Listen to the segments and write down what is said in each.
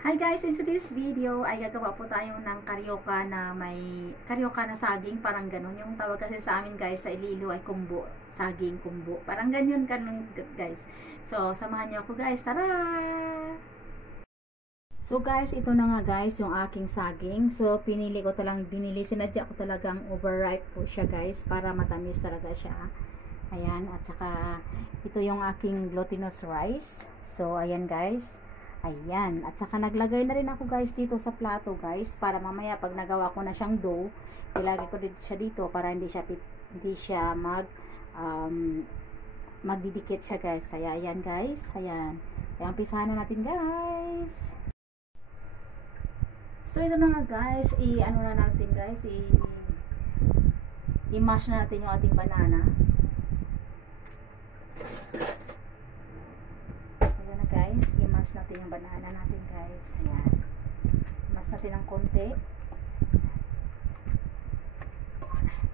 Hi guys, in today's video ay gagawa po tayo ng karyoka na may karyoka na saging, parang ganun. Yung tawag kasi sa amin guys sa Ililo ay kumbo, saging kumbo. Parang ganyan ganun guys. So, samahan niyo ako guys. Tara! So guys, ito na nga guys yung aking saging. So, sinadya ko talagang overripe po siya guys para matamis talaga siya. Ayan, at saka ito yung aking glutinous rice. So, ayan guys. Ayan, at saka naglagay na rin ako guys dito sa plato guys para mamaya pag nagawa ko na siyang dough, ilagay ko din siya dito para hindi siya magdidikit siya guys. Kaya ayan guys, ayan. Kaya umpisahan na natin guys. So ito na nga guys, i-ano na natin guys, i-mash na natin yung ating banana. Ayan na guys, i-mash natin yung banana natin guys. Ayan. I-mash natin ng konti.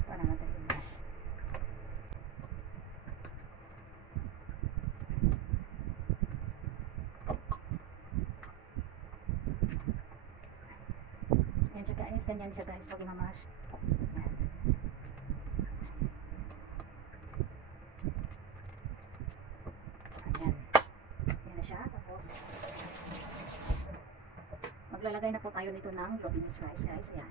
Para natin i-mash. Ayan siya guys, ganyan siya guys pag i-mash. Ayan. Maglalagay na po tayo nito ng glutinous rice guys. Ayan.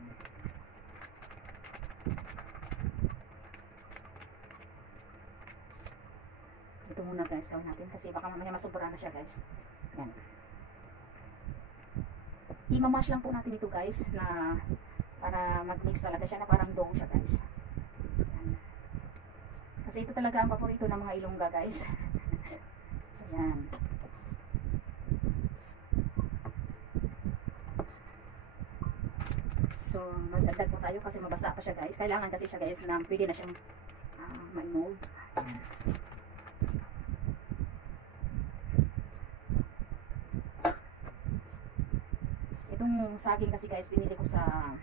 Ito muna guys gawin natin kasi baka mamaya masobra na siya guys. Ayan. I-mash lang po natin ito guys na para mag-mix talaga siya na parang dough siya guys. Ayan. Kasi ito talaga ang paborito ng mga Ilongga guys. So ayan. So, magdagdag po tayo kasi mabasa pa siya guys. Kailangan kasi siya guys na pwede na siyang ma-mold. Itong saging kasi guys, binili ko sa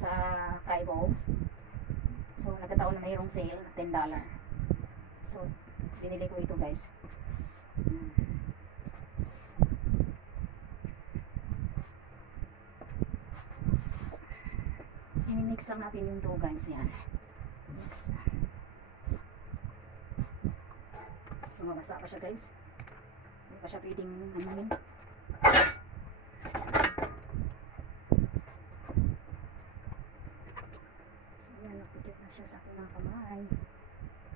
sa Kaibo. So, nagkataon na mayroong sale na $10. So, binili ko ito guys. I-mix lang natin yung dough guys. Yan. Mix. So, mabasa pa siya guys. Hindi pa siya pwedeng anuhin. So, yan. Napikit na siya sa aking mga kamay.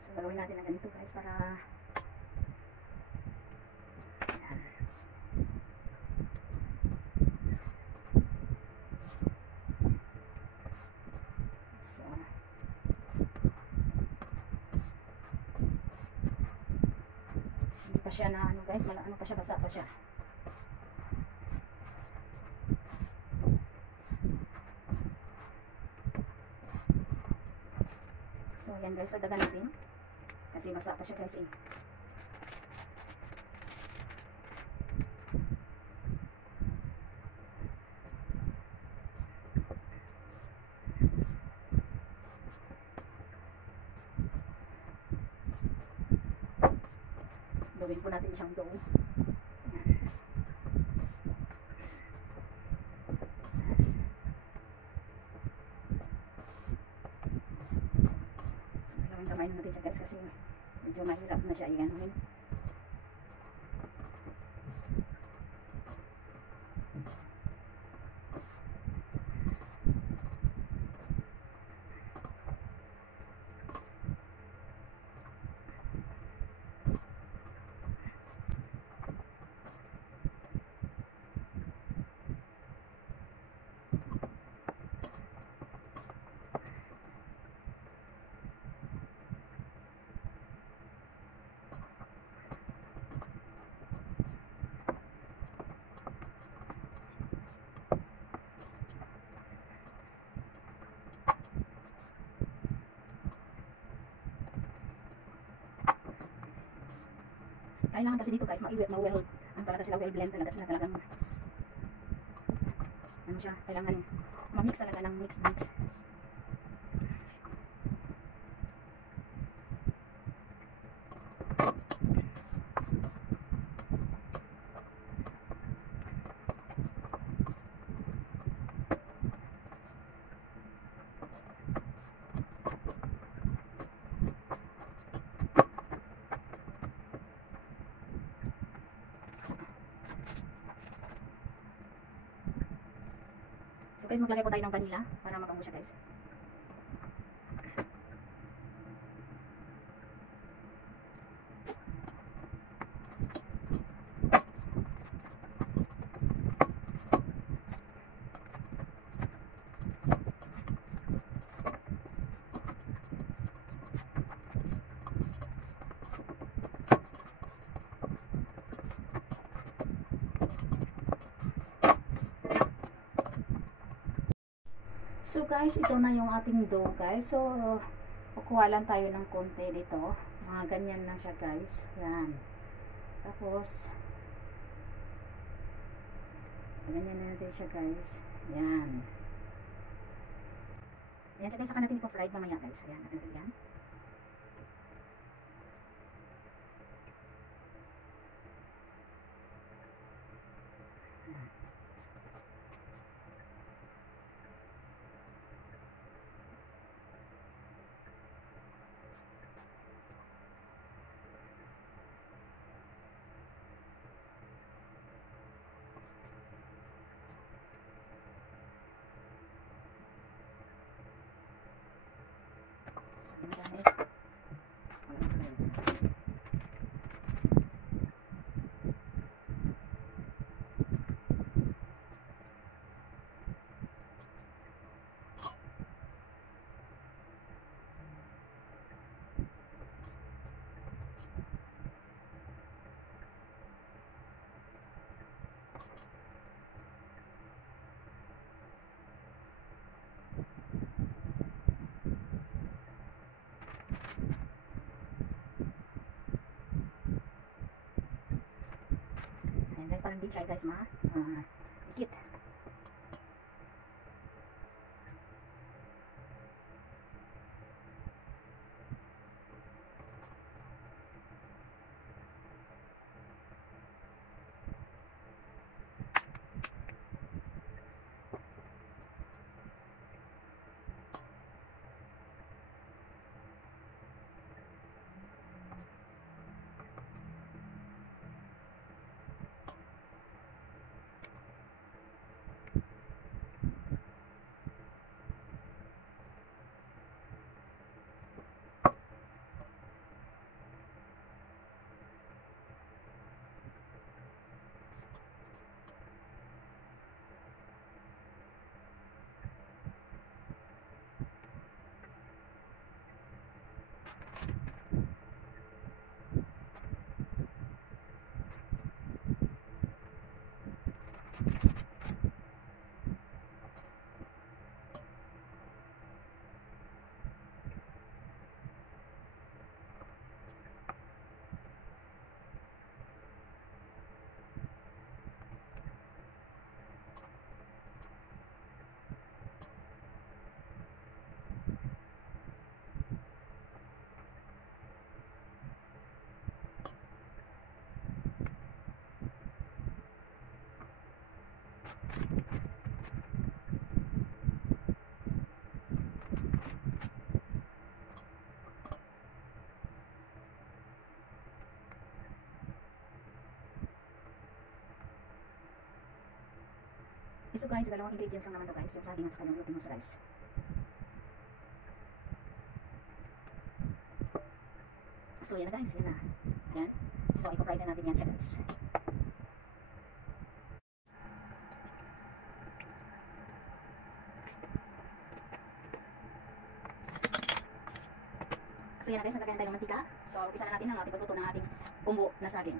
So, gagawin natin na ganito guys para pa siya na ano guys, ano pa siya, basa pa siya. So yan guys, dagdagan natin kasi basa pa siya guys eh. Gawin po natin siyang dough. So, dalawang kamay natin siya guys kasi medyo mahirap na siya i-anuhin. Kailangan kasi dito guys, ma-well, talaga sila well blend talaga sila talagang ano siya, kailangan ma-mix talaga ng mix. So guys, maglagay po tayo ng vanilla para mabango siya guys. So guys, ito na yung ating dough guys. So, kukuha lang tayo ng konti dito. Mga ganyan lang siya guys. Yan. Tapos, ganyan na natin siya guys. Yan. Yan siya guys. Saka natin ipo-fried mamaya guys. Ayan, natin yan. Parang di siya guys dikit. So guys, dalawang ingredients lang naman to guys. Yung saging at saka yung glutinous rice. So yan na guys, yan na. Yan. So ipo-fry na natin yan siya guys. So yan na guys, naglagyan tayo ng mantika. So umpisa na natin ang ating pagluto ng ating bumbo na saging.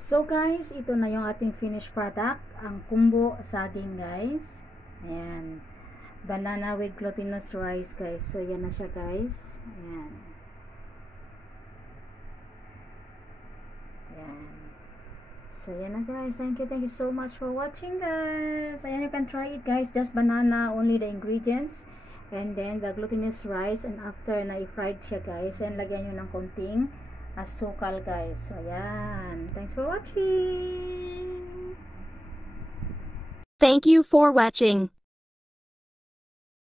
So guys, ito na yung ating finished product, ang kumbo saging guys. Ayan. Banana with glutinous rice guys. So yan na siya guys. Ayan. Ayan. So yan na guys. Thank you so much for watching guys. Ayan, you can try it guys. Just banana, only the ingredients. And then the glutinous rice, and after na i-fried siya guys, and lagyan nyo ng konting asukal guys. So ayan. Thanks for watching. Thank you for watching.